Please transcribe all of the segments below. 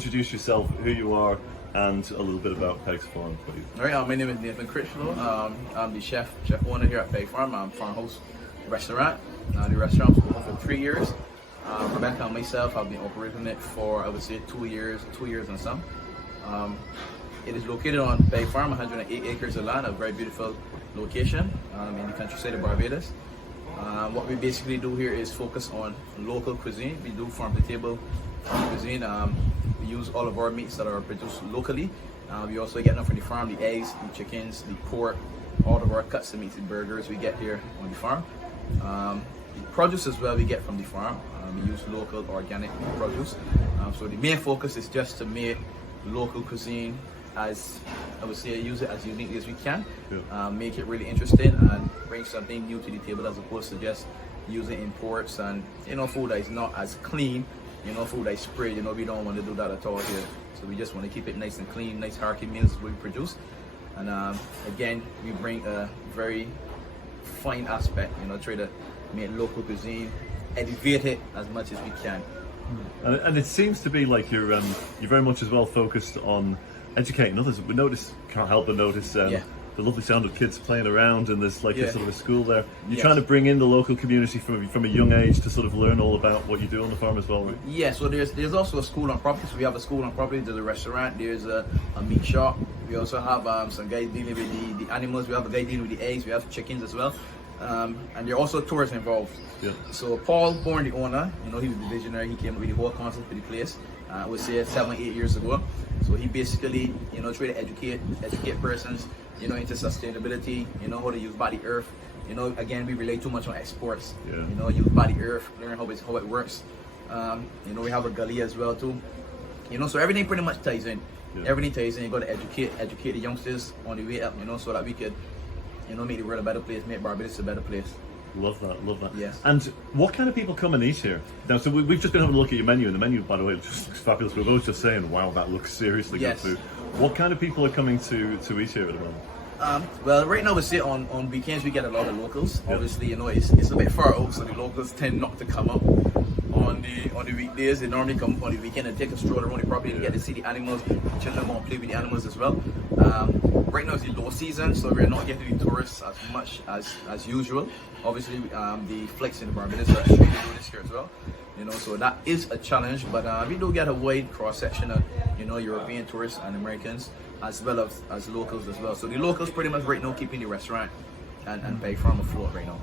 introduce yourself, who you are, and a little bit about Peg's Farm, please. All right, my name is Crichlow. I'm the chef owner here at Peg Farm. I'm farmhouse restaurant. The restaurant's been open for 3 years. Rebecca and myself have been operating it for, I would say, 2 years and some. It is located on Peg Farm, 108 acres of land, a very beautiful location in the countryside of Barbados. What we basically do here is focus on local cuisine. We do farm-to-table cuisine. We use all of our meats that are produced locally. We also get them from the farm, the eggs, the chickens, the pork, all of our cuts of meats and burgers we get here on the farm. The produce as well we get from the farm. We use local organic produce. So the main focus is just to make local cuisine as, I would say, use it as uniquely as we can. Make it really interesting and bring something new to the table as opposed to just using imports and food that is not as clean, food that is sprayed. We don't want to do that at all here. So we just want to keep it nice and clean, nice hearty meals we produce. And again, we bring a very fine aspect, try to make local cuisine, elevate it as much as we can. And it seems to be like you're very much as well focused on educating others. Can't help but notice the lovely sound of kids playing around, and there's like a sort of a school there. You're trying to bring in the local community from a young age to sort of learn all about what you do on the farm as well, right? Yeah, so there's also a school on property. So we have a school on property, there's a restaurant, there's a meat shop. We also have some guys dealing with the animals. We have a guy dealing with the eggs. We have chickens as well. And there are also tours involved. So Paul Bourne, the owner, he was the visionary. He came up with the whole concept for the place. I would say 7-8 years ago. So he basically, try to educate persons, into sustainability, how to use body earth. Again, we rely too much on exports. Use body earth, learn how it works. We have a gully as well too. So everything pretty much ties in. Everything ties in. You got to educate the youngsters on the way up, so that we could, make the world a better place, make Barbados a better place. Love that. Yes. And what kind of people come and eat here? Now, so we've just been having a look at your menu, and the menu, by the way, just looks fabulous. We're both just saying, wow, that looks seriously good food. What kind of people are coming to eat here at the moment? Well, right now we say on weekends we get a lot of locals. Obviously, it's a bit far out, so the locals tend not to come up on the weekdays. They normally come on the weekend and take a stroll around the property and get to see the animals. Children want to play with the animals as well. Right now it's the low season, so we're not getting the tourists as much as usual. Obviously, the flights in the Barbados are extremely low this year as well. So that is a challenge, but we do get a wide cross section of European tourists and Americans as well as locals as well. So the locals pretty much right now keeping the restaurant and Peg Farm afloat right now.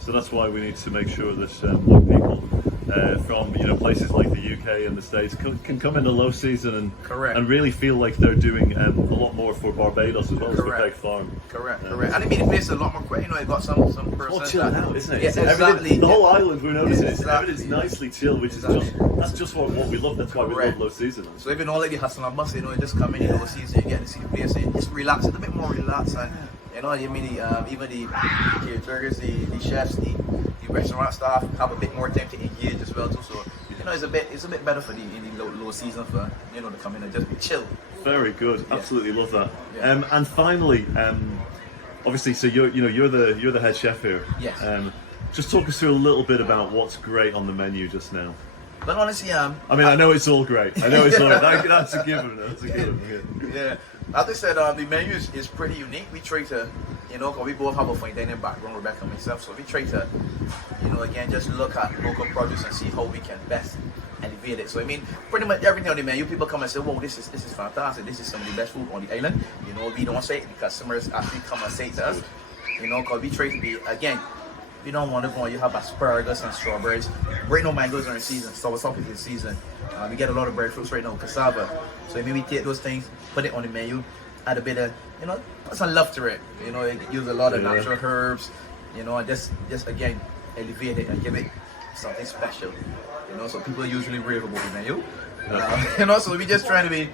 So that's why we need to make sure that more people from places like the UK and the States can come in the low season and really feel like they're doing a lot more for Barbados as well as for Peg Farm. Correct. And I mean, the place is a lot more quiet. It got some person. It's all chilled out, isn't it? Yeah, exactly. The whole island, we're noticing, everything's nicely chilled, which is just what we love. That's why we love low season. So even all like the hustle and bustle, you just come in low season, you get to see the place, and just relax. It's a bit more relaxed, and even the caterers, the chefs, the restaurant staff have a bit more time to engage as well too. So it's a bit better for the low season for to come in and just be chill. Very good. Absolutely love that. And finally, obviously, so you're the head chef here. Yes. Just talk us through a little bit about what's great on the menu just now. But honestly, I mean, I know it's all great. I know it's all right. That's a given. That's a given. Yeah. As I said, the menu is pretty unique. We try to, because we both have a fine dining background, Rebecca and myself, so we try to, again, just look at local produce and see how we can best elevate it. So I mean, pretty much everything on the menu, people come and say, "Whoa, this is fantastic. This is some of the best food on the island." We don't say it, the customers actually come and say it to us. Because we try to be, again, we don't want to go and you have asparagus and strawberries. Right now mangoes are in season, soursop is in season. We get a lot of breadfruits right now, cassava. So maybe take those things, put it on the menu, add a bit of, put some love to it. Use a lot of natural herbs, and just again, elevate it and give it something special. So people usually rave about the menu. So we just trying to be,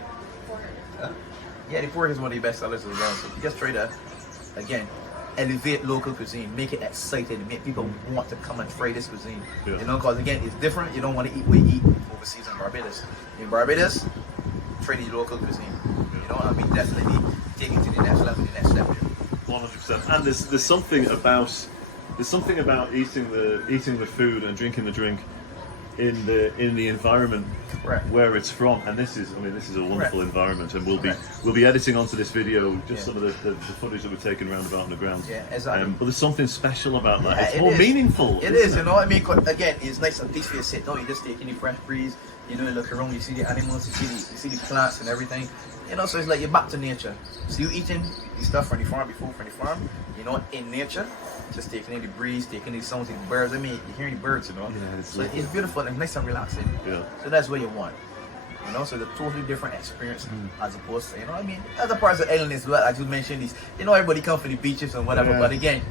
the pork is one of the best sellers as well. So we just try to, again, elevate local cuisine, make it exciting, make people want to come and try this cuisine. Because again, it's different. You don't want to eat what you eat overseas in Barbados. In Barbados, try the local cuisine. And we definitely take it to the next level, 100%. And there's something about eating the food and drinking the drink in the environment Correct. where it's from. And this is a wonderful Correct. environment, and we'll Correct. be editing onto this video just Yeah. some of the footage that we're taking around about on the ground. Yeah, exactly. But there's something special about that. Yeah, It's it more is. meaningful. It is, you know what I mean? 'Cause again, it's nice and peaceful. You sit down, you just taking the fresh breeze. You know, you look around, you see the animals, you see the plants and everything. You know, so it's like you're back to nature. So you eating the stuff from the farm, the food from the farm. You know, in nature, just taking in the breeze, taking in the sounds of the birds. I mean, you're hearing the birds, you know. Yeah, So it's beautiful and nice and relaxing. Yeah. So that's what you want. You know, so it's a totally different experience as opposed to, you know what I mean? Other parts of the island as well, as you mentioned, these, you know, everybody come for the beaches and whatever, Yeah. but again,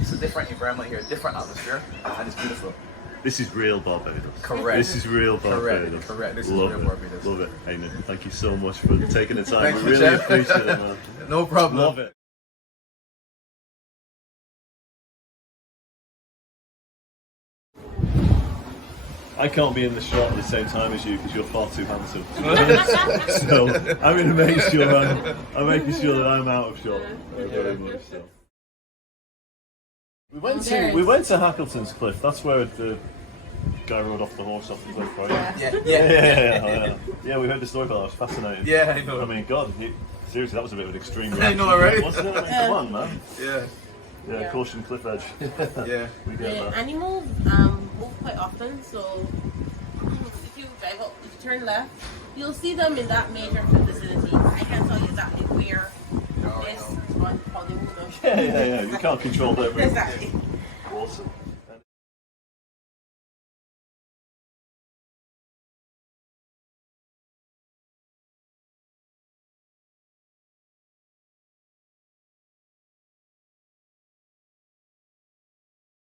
it's a different environment here, a different atmosphere, and it's beautiful. This is real Barbados. Correct. This is real Barbados. Correct. This is Love real it. Barbados. Love it. Hey, Nick, thank you so much for taking the time. Thanks, We really Michelle. appreciate it, man. No problem. Love it. I can't be in the shot at the same time as you because you're far too handsome. So I'm going to make sure I'm making sure that I'm out of shot. Very much so. We went to Hackleton's Cliff. That's where the guy rode off the horse off the cliff, right? Yeah. We heard the story about that. It was fascinating. Yeah, I know. I mean, God, seriously, that was a bit of an extreme. I know, right? What's it? Come on, man. Yeah. Yeah, caution cliff edge. Yeah. We get The that. animals move quite often, so if you drive up, if you turn left, you'll see them in that major vicinity. I can't tell you exactly where No, it's no. on how they move. Yeah. You can't control that. Exactly.